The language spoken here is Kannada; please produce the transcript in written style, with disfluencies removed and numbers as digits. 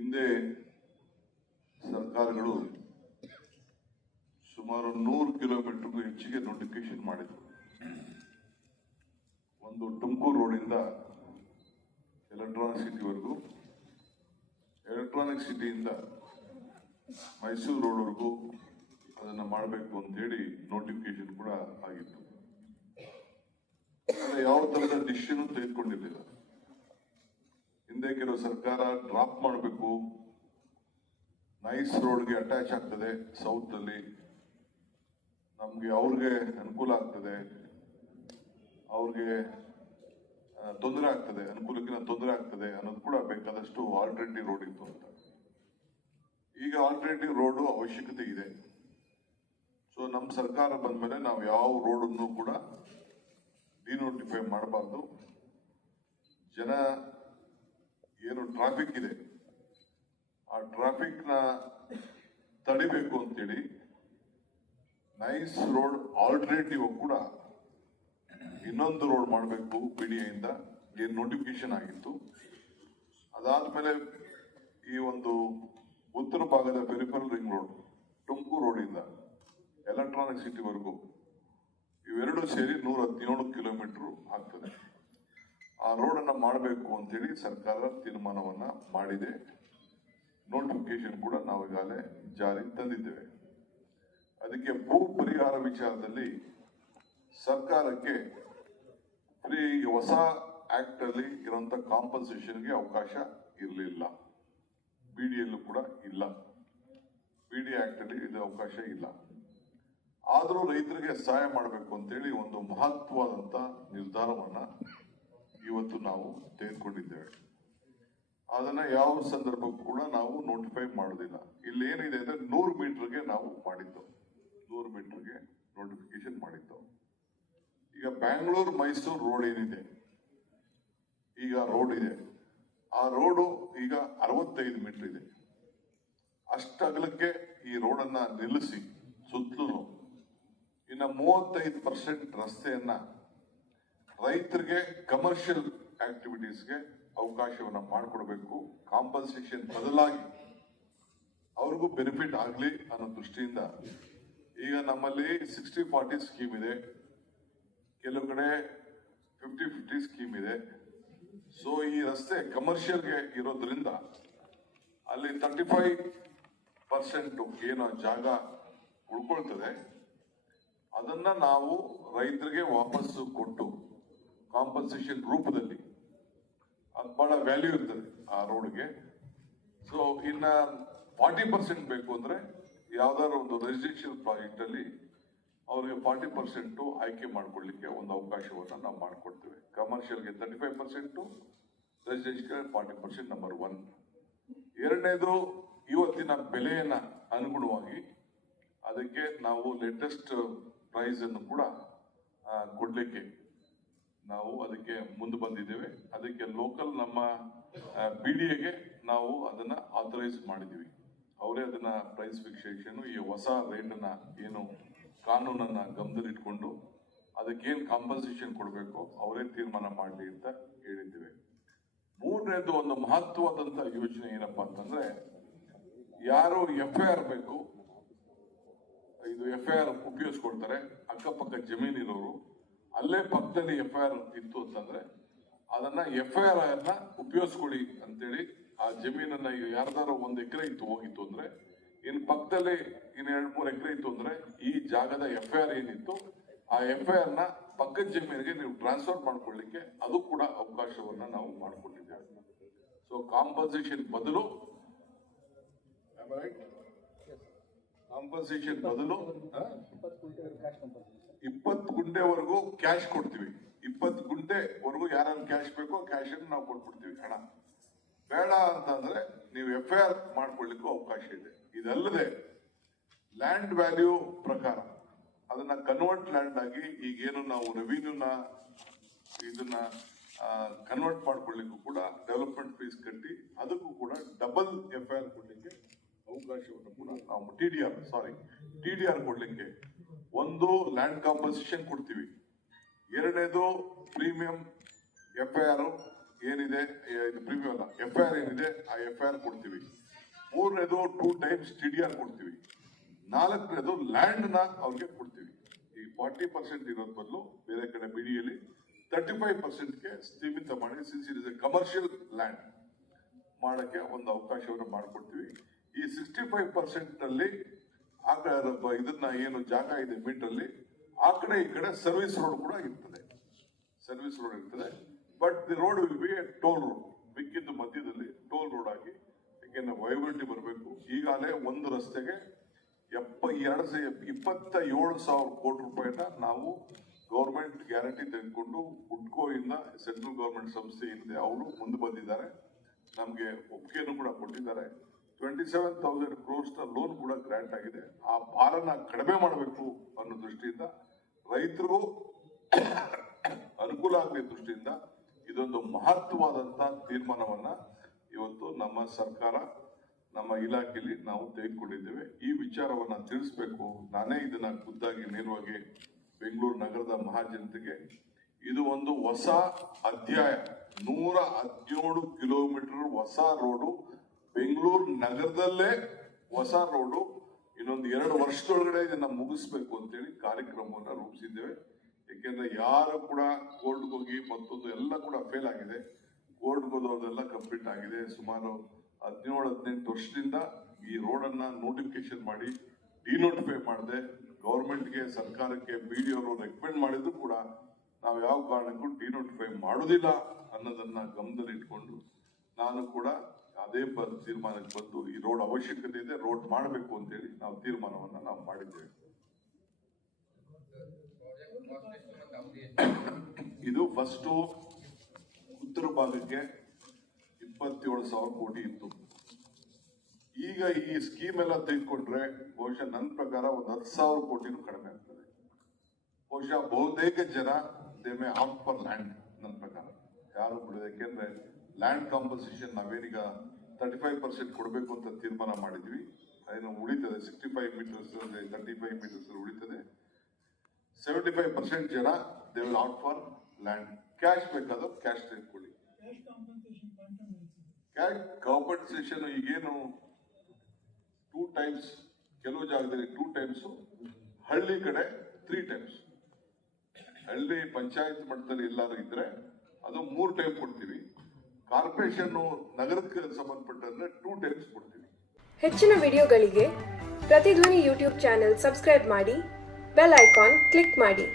ಹಿಂದೆ ಸರ್ಕಾರಗಳು ಸುಮಾರು 100 ಕಿಲೋಮೀಟರ್ಗೂ ಹೆಚ್ಚಿಗೆ ನೋಟಿಫಿಕೇಶನ್ ಮಾಡಿದ್ರು. ಒಂದು ತುಮಕೂರು ರೋಡಿಂದ ಎಲೆಕ್ಟ್ರಾನಿಕ್ ಸಿಟಿವರೆಗೂ, ಎಲೆಕ್ಟ್ರಾನಿಕ್ ಸಿಟಿಯಿಂದ ಮೈಸೂರು ರೋಡ್ವರೆಗೂ ಅದನ್ನು ಮಾಡಬೇಕು ಅಂತೇಳಿ ನೋಟಿಫಿಕೇಶನ್ ಕೂಡ ಆಗಿತ್ತು. ಯಾವ ತರದ ಡಿಸಿಷನ್ ತೆಗೆದುಕೊಂಡಿರಲಿಲ್ಲ. ಹಿಂದೆ ಕೆಲವು ಸರ್ಕಾರ ಡ್ರಾಪ್ ಮಾಡಬೇಕು, ನೈಸ್ ರೋಡ್ಗೆ ಅಟ್ಯಾಚ್ ಆಗ್ತದೆ, ಸೌತ್ ಅಲ್ಲಿ ನಮ್ಗೆ ಅವ್ರಿಗೆ ಅನುಕೂಲ ಆಗ್ತದೆ, ಅವ್ರಿಗೆ ತೊಂದರೆ ಆಗ್ತದೆ, ಅನುಕೂಲಕ್ಕಿಂತ ತೊಂದರೆ ಆಗ್ತದೆ ಅನ್ನೋದು ಕೂಡ ಬೇಕಾದಷ್ಟು ಆಲ್ಟರ್ನೇಟಿವ್ ರೋಡ್ ಇತ್ತು ಅಂತ. ಈಗ ಆಲ್ಟರ್ನೇಟಿವ್ ರೋಡ್ ಅವಶ್ಯಕತೆ ಇದೆ. ಸೊ ನಮ್ಮ ಸರ್ಕಾರ ಬಂದ ಮೇಲೆ ನಾವು ಯಾವ ರೋಡನ್ನು ಕೂಡ ಡಿನೋಟಿಫೈ ಮಾಡಬಾರ್ದು. ಜನ ಏನು ಟ್ರಾಫಿಕ್ ಇದೆ ಆ ಟ್ರಾಫಿಕ್ ನ ತಡಿಬೇಕು ಅಂತೇಳಿ ನೈಸ್ ರೋಡ್ ಆಲ್ಟರ್ನೇಟಿವ್ ಕೂಡ ಇನ್ನೊಂದು ರೋಡ್ ಮಾಡಬೇಕು ಬಿಡಿಎಯಿಂದ ಏನು ನೋಟಿಫಿಕೇಶನ್ ಆಗಿತ್ತು. ಅದಾದ್ಮೇಲೆ ಈ ಒಂದು ಉತ್ತರ ಭಾಗದ ಪೆರಿಫರಲ್ ರಿಂಗ್ ರೋಡ್ ತುಮಕೂರು ರೋಡಿಂದ ಎಲೆಕ್ಟ್ರಾನಿಕ್ ಸಿಟಿವರೆಗೂ ಇವೆರಡು ಸೇರಿ 117 ಕಿಲೋಮೀಟರ್ ಆಗ್ತದೆ. ಆ ರೋಡ್ ಅನ್ನ ಮಾಡಬೇಕು ಅಂತೇಳಿ ಸರ್ಕಾರ ತೀರ್ಮಾನವನ್ನ ಮಾಡಿದೆ. ನೋಟಿಫಿಕೇಶನ್ ಕೂಡ ನಾವು ಈಗಾಗಲೇ ಜಾರಿಗೆ ತಂದಿದ್ದೇವೆ. ಅದಕ್ಕೆ ಭೂ ಪರಿಹಾರ ವಿಚಾರದಲ್ಲಿ ಸರ್ಕಾರಕ್ಕೆ ಹೊಸ ಆಕ್ಟ್ ಅಲ್ಲಿ ಇರುವಂತ ಕಾಂಪನ್ಸೇಷನ್ಗೆ ಅವಕಾಶ ಇರಲಿಲ್ಲ. ಬಿಡಿಯಲ್ಲೂ ಕೂಡ ಇಲ್ಲ, ಬಿಡಿ ಆಕ್ಟ್ ಅಲ್ಲಿ ಇದು ಅವಕಾಶ ಇಲ್ಲ. ಆದರೂ ರೈತರಿಗೆ ಸಹಾಯ ಮಾಡಬೇಕು ಅಂತೇಳಿ ಒಂದು ಮಹತ್ವವಾದಂತ ನಿರ್ಧಾರವನ್ನ ಇವತ್ತು ನಾವು ತೆಗೆದುಕೊಂಡಿದ್ದೇವೆ. ಅದನ್ನ ಯಾವ ಸಂದರ್ಭಕ್ಕೂ ಕೂಡ ನಾವು ನೋಟಿಫೈ ಮಾಡೋದಿಲ್ಲ. ಇಲ್ಲಿ ಏನಿದೆ ಅಂದ್ರೆ 100 ಮೀಟರ್ಗೆ ನಾವು ಮಾಡಿದ್ದು, 100 ಮೀಟರ್ಗೆ ನೋಟಿಫಿಕೇಶನ್ ಮಾಡಿದ್ದು. ಈಗ ಬ್ಯಾಂಗ್ಳೂರ್ ಮೈಸೂರು ರೋಡ್ ಏನಿದೆ, ಈಗ ರೋಡ್ ಇದೆ, ಆ ರೋಡು ಈಗ 65 ಮೀಟರ್ ಇದೆ. ಅಷ್ಟಗಲಕ್ಕೆ ಈ ರೋಡನ್ನ ನಿಲ್ಲಿಸಿ ಸುತ್ತಲೂ ಇನ್ನು 35% ರಸ್ತೆಯನ್ನ ರೈತರಿಗೆ ಕಮರ್ಷಿಯಲ್ ಆಕ್ಟಿವಿಟೀಸ್ಗೆ ಅವಕಾಶವನ್ನ ಮಾಡಿಕೊಡ್ಬೇಕು. ಕಾಂಪನ್ಸೇಷನ್ ಬದಲಾಗಿ ಅವ್ರಿಗೂ ಬೆನಿಫಿಟ್ ಆಗಲಿ ಅನ್ನೋ ದೃಷ್ಟಿಯಿಂದ ಈಗ ನಮ್ಮಲ್ಲಿ 60-40 ಸ್ಕೀಮ್ ಇದೆ, ಕೆಲವು ಕಡೆ 50-50 ಸ್ಕೀಮ್ ಇದೆ. ಸೊ ಈ ರಸ್ತೆ ಕಮರ್ಷಿಯಲ್ಗೆ ಇರೋದ್ರಿಂದ ಅಲ್ಲಿ 35% ಏನು ಜಾಗ ಉಳ್ಕೊಳ್ತದೆ ಅದನ್ನ ನಾವು ರೈತರಿಗೆ ವಾಪಸ್ಸು ಕೊಟ್ಟು ಕಾಂಪನ್ಸೇಷನ್ ರೂಪದಲ್ಲಿ, ಅದು ಬಹಳ ವ್ಯಾಲ್ಯೂ ಇರ್ತದೆ ಆ ರೋಡ್ಗೆ. ಸೊ ಇನ್ನ 40% ಬೇಕು ಅಂದ್ರೆ ಯಾವ್ದಾದ್ರು ಒಂದು ರೆಸಿಡೆನ್ಷಿಯಲ್ ಪ್ರಾಜೆಕ್ಟ್ ಅಲ್ಲಿ ಅವರಿಗೆ 40% ಆಯ್ಕೆ ಮಾಡ್ಕೊಳ್ಳಿಕ್ಕೆ ಒಂದು ಅವಕಾಶವನ್ನ ನಾವು ಮಾಡಿಕೊಡ್ತೇವೆ. ಕಮರ್ಷಿಯಲ್ಗೆ 35%, ರೆಸಿಡೆನ್ಷಿಯಲ್ 40%, ನಂಬರ್ 1. ಎರಡನೇದು, ಇವತ್ತಿನ ಬೆಲೆಯನ್ನ ಅನುಗುಣವಾಗಿ ಅದಕ್ಕೆ ನಾವು ಲೇಟೆಸ್ಟ್ ಪ್ರೈಸ್ ಅನ್ನು ಕೂಡ ಕೊಡ್ಲಿಕ್ಕೆ ನಾವು ಅದಕ್ಕೆ ಮುಂದೆ ಬಂದಿದ್ದೇವೆ. ಅದಕ್ಕೆ ಲೋಕಲ್ ನಮ್ಮ ಬಿಡಿಎಗೆ ನಾವು ಅದನ್ನ ಆಥರೈಸ್ ಮಾಡಿದೀವಿ. ಅವರೇ ಅದನ್ನ ಪ್ರೈಸ್ ಫಿಕ್ಸೇಷನ್, ಈ ಹೊಸ ರೇಟ್ ಅನ್ನ ಏನು ಕಾನೂನನ್ನ ಗಮನದಲ್ಲಿಟ್ಕೊಂಡು ಅದಕ್ಕೇನು ಕಾಂಪನ್ಸೇಷನ್ ಕೊಡಬೇಕು ಅವರೇ ತೀರ್ಮಾನ ಮಾಡಲಿ ಅಂತ ಹೇಳಿದ್ದೇವೆ. ಮೂರನೇದು, ಒಂದು ಮಹತ್ವವಾದಂತ ಯೋಜನೆ ಏನಪ್ಪಾ ಅಂತಂದ್ರೆ, ಯಾರು FIR ಬೇಕು, ಇದು FIR ಉಪಯೋಗಿಸ್ಕೊಳ್ತಾರೆ, ಅಕ್ಕಪಕ್ಕ ಜಮೀನಿರೋರು, ಅಲ್ಲೇ ಪಕ್ಕದಲ್ಲಿ FIR ಇತ್ತು ಅಂತಂದ್ರೆ ಅದನ್ನ FIR ಅನ್ನ ಉಪಯೋಗಿಸ್ಕೊಳ್ಳಿ ಅಂತೇಳಿ, ಆ ಜಮೀನನ್ನ ಈಗ ಯಾರ್ದಾರು 1 ಎಕರೆ ಇತ್ತು ಹೋಗಿತ್ತು ಅಂದ್ರೆ, ಇನ್ನು ಪಕ್ಕದಲ್ಲಿ ಇನ್ನು 2-3 ಎಕರೆ ಇತ್ತು ಅಂದ್ರೆ ಈ ಜಾಗದ FIR ಏನಿತ್ತು ಆ FIR ನ ಪಕ್ಕದ ಜಮೀನಿಗೆ ನೀವು ಟ್ರಾನ್ಸ್ಫರ್ ಮಾಡ್ಕೊಳ್ಳಿಕ್ಕೆ ಅದು ಕೂಡ ಅವಕಾಶವನ್ನ ನಾವು ಮಾಡಿಕೊಟ್ಟಿದ್ದೇವೆ. ಸೊ ಕಾಂಪನ್ಸೇಷನ್ ಬದಲು 20 ಗುಂಟೆವರೆಗೂ ಕ್ಯಾಶ್ ಕೊಡ್ತೀವಿ. 20 ಗುಂಟೆವರೆಗೂ ಯಾರು ಕ್ಯಾಶ್ ಬೇಕೋ ಕ್ಯಾಶ್ ಅನ್ನು ನಾವು ಕೊಟ್ಬಿಡ್ತೀವಿ. ಹಣ ಬೇಡ ಅಂತಂದ್ರೆ ನೀವು FIR ಮಾಡ್ಕೊಳ್ಳಿಕ್ಕೂ ಅವಕಾಶ ಇದೆ. ಇದಲ್ಲದೆ ಲ್ಯಾಂಡ್ ವ್ಯಾಲ್ಯೂ ಪ್ರಕಾರ ಅದನ್ನ ಕನ್ವರ್ಟ್ ಲ್ಯಾಂಡ್ ಆಗಿ ಈಗೇನು ನಾವು ರೆವಿನ್ಯೂನ ಇದನ್ನ ಕನ್ವರ್ಟ್ ಮಾಡ್ಕೊಳ್ಳಿಕ್ಕೂ ಕೂಡ ಡೆವಲಪ್ಮೆಂಟ್ ಫೀಸ್ ಕಟ್ಟಿ ಅದಕ್ಕೂ ಕೂಡ ಡಬಲ್ FIR ಕೊಡ್ಲಿಕ್ಕೆ ಅವಕಾಶವನ್ನು ಕೂಡ ನಾವು TDR ಕೊಡ್ಲಿಕ್ಕೆ, ಒಂದು ಲ್ಯಾಂಡ್ ಕಾಂಪನ್ಸೇಷನ್ ಕೊಡ್ತೀವಿ, ಎರಡನೇದು ಪ್ರೀಮಿಯಂ FIR ಏನಿದೆ ಇದು ಪ್ರೀಮಿಯಂ ಅಲ್ಲ, FIR ಏನಿದೆ ಆ FIR ಕೊಡ್ತೀವಿ. ಮೂರನೇದು 2 times TDR ಕೊಡ್ತೀವಿ. ನಾಲ್ಕನೇದು ಲ್ಯಾಂಡ್ ನ ಅವ್ರಿಗೆ ಕೊಡ್ತೀವಿ. ಈ 40% ಇರೋದ್ ಬದಲು ಬೇರೆ ಕಡೆ ಬಿಡಿಯಲ್ಲಿ 35%ಗೆ ಸೀಮಿತ ಮಾಡಿ, since it is A commercial land ಮಾಡಕ್ಕೆ ಒಂದು ಅವಕಾಶವನ್ನು ಮಾಡಿಕೊಡ್ತೀವಿ. ಈ 65% ಅಲ್ಲಿ ಆ ಇದನ್ನ ಏನು ಜಾಗ ಇದೆ ಮೀಟರ್ ಆ ಕಡೆ ಈ ಕಡೆ ಸರ್ವಿಸ್ ರೋಡ್ ಕೂಡ ಇರ್ತದೆ. ಸರ್ವಿಸ್ ರೋಡ್ ಇರ್ತದೆ, but the road will be A toll road. ಮಿಕ್ಕಿದ್ದು ಮಧ್ಯದಲ್ಲಿ ಟೋಲ್ ರೋಡ್ ಆಗಿ, ಯಾಕೆಂದ್ರೆ ವೈಬಿಲಿಟಿ ಬರಬೇಕು. ಈಗಾಗಲೇ ಒಂದು ರಸ್ತೆಗೆ 27,000 ಕೋಟಿ ರೂಪಾಯಿನ ನಾವು ಗೌರ್ಮೆಂಟ್ ಗ್ಯಾರಂಟಿ ತೆಗೆದುಕೊಂಡು ಹುಡ್ಕೋ ಇಂದ ಸೆಂಟ್ರಲ್ ಗೌರ್ಮೆಂಟ್ ಸಂಸ್ಥೆ ಇದೆ, ಅವರು ಮುಂದೆ ಬಂದಿದ್ದಾರೆ. ನಮ್ಗೆ ಒಪ್ಪಿಗೆಯನ್ನು ಕೂಡ ಕೊಟ್ಟಿದ್ದಾರೆ. 27,000 crores ಲೋನ್ ಕೂಡ ಗ್ರಾಂಟ್ ಆಗಿದೆ. ಆ ಭಾರನ ಕಡಿಮೆ ಮಾಡಬೇಕು ಅನ್ನೋ ದೃಷ್ಟಿಯಿಂದ, ರೈತರಿಗೂ ಅನುಕೂಲ ಆಗಲಿ ದೃಷ್ಟಿಯಿಂದ ಇದೊಂದು ಮಹತ್ವವಾದಂತ ತೀರ್ಮಾನವನ್ನ ಇವತ್ತು ನಮ್ಮ ಸರ್ಕಾರ, ನಮ್ಮ ಇಲಾಖೆಯಲ್ಲಿ ನಾವು ತೆಗೆದುಕೊಂಡಿದ್ದೇವೆ. ಈ ವಿಚಾರವನ್ನ ತಿಳಿಸ್ಬೇಕು. ನಾನೇ ಇದನ್ನ ಖುದ್ದಾಗಿ ನೇರವಾಗಿ ಬೆಂಗಳೂರು ನಗರದ ಮಹಾಜನತೆಗೆ, ಇದು ಒಂದು ಹೊಸ ಅಧ್ಯಾಯ. 117 ಕಿಲೋಮೀಟರ್ ಹೊಸ ರೋಡು, ಬೆಂಗಳೂರು ನಗರದಲ್ಲೇ ಹೊಸ ರೋಡು. ಇನ್ನೊಂದು 2 ವರ್ಷದೊಳಗಡೆ ಇದನ್ನ ಮುಗಿಸ್ಬೇಕು ಅಂತೇಳಿ ಕಾರ್ಯಕ್ರಮವನ್ನ ರೂಪಿಸಿದ್ದೇವೆ. ಯಾಕೆಂದ್ರೆ ಯಾರು ಕೂಡ ಕೋರ್ಟ್ಗೆ ಹೋಗಿ ಮತ್ತೊಂದು ಎಲ್ಲ ಕೂಡ ಫೇಲ್ ಆಗಿದೆ. ಕೋರ್ಟ್ಗೆ ಹೋದವ್ರದೆಲ್ಲ ಕಂಪ್ಲೀಟ್ ಆಗಿದೆ. ಸುಮಾರು 17-18 ವರ್ಷದಿಂದ ಈ ರೋಡ್ ಅನ್ನ ನೋಟಿಫಿಕೇಶನ್ ಮಾಡಿ ಡಿನೋಟಿಫೈ ಮಾಡದೆ ಗೌರ್ಮೆಂಟ್ಗೆ, ಸರ್ಕಾರಕ್ಕೆ BDO ಅವರು ರೆಕಮೆಂಡ್ ಮಾಡಿದ್ರು ಕೂಡ ನಾವು ಯಾವ ಕಾರಣಕ್ಕೂ ಡಿನೋಟಿಫೈ ಮಾಡುವುದಿಲ್ಲ ಅನ್ನೋದನ್ನ ಗಮನದಲ್ಲಿ ಇಟ್ಕೊಂಡು ನಾನು ಕೂಡ ಅದೇ ತೀರ್ಮಾನಕ್ಕೆ ಬಂದು ಈ ರೋಡ್ ಅವಶ್ಯಕತೆ ಇದೆ, ರೋಡ್ ಮಾಡಬೇಕು ಅಂತೇಳಿ ನಾವು ತೀರ್ಮಾನವನ್ನ ನಾವು ಮಾಡಿದ್ದೇವೆ. ಇದು ಫಸ್ಟ್ ಉತ್ತರ ಭಾಗಕ್ಕೆ 27,000 ಕೋಟಿ ಇತ್ತು. ಈಗ ಈ ಸ್ಕೀಮ್ ಎಲ್ಲ ತೆಗೆದುಕೊಂಡ್ರೆ ಬಹುಶಃ ನನ್ನ ಪ್ರಕಾರ ಒಂದು 10,000 ಕೋಟಿನೂ ಕಡಿಮೆ ಆಗ್ತದೆ. ಬಹುಶಃ ಬಹುತೇಕ ಜನ they may opt for land. ನನ್ನ ಪ್ರಕಾರ ಯಾರು ಕೂಡ, ಯಾಕೆಂದ್ರೆ ಲ್ಯಾಂಡ್ ಕಾಂಪನ್ಸೇಷನ್ ನಾವೇನೀಗ 35% ಕೊಡಬೇಕು ಅಂತ ತೀರ್ಮಾನ ಮಾಡಿದ್ವಿ. ಅದೇನು ಉಳಿತದೆ 65 ಮೀಟರ್ಸ್ 35 ಮೀಟರ್ಸ್ ಉಳಿತದೆ. 75% ಜನ they will opt for land. Cash ಬೇಕಾದ್ರೆ ಕ್ಯಾಶ್ ತೆಗೆದುಕೊಳ್ಳಿ. ಕ್ಯಾಶ್ ಕಾಂಪನ್ಸೇಷನ್ ಈಗೇನು 2 times, ಕೆಲವು ಜಾಗದಲ್ಲಿ 2 times, ಹಳ್ಳಿ ಕಡೆ 3 times. ಹಳ್ಳಿ ಪಂಚಾಯತ್ ಮಟ್ಟದಲ್ಲಿ ಎಲ್ಲಾದ್ರೂ ಇದ್ರೆ ಅದು 3 time ಕೊಡ್ತೀವಿ. ಕಾರ್ಪೊರೇಷನ್ ನಗರಕ್ಕೆ ಸಂಬಂಧಪಟ್ಟಂದ್ರೆ 2 times ಕೊಡ್ತೀವಿ. ಹೆಚ್ಚಿನ ವಿಡಿಯೋಗಳಿಗೆ ಪ್ರತಿಧ್ವನಿ ಯೂಟ್ಯೂಬ್ ಚಾನೆಲ್ ಸಬ್ಸ್ಕ್ರೈಬ್ ಮಾಡಿ, ಬೆಲ್ ಐಕಾನ್ ಕ್ಲಿಕ್ ಮಾಡಿ.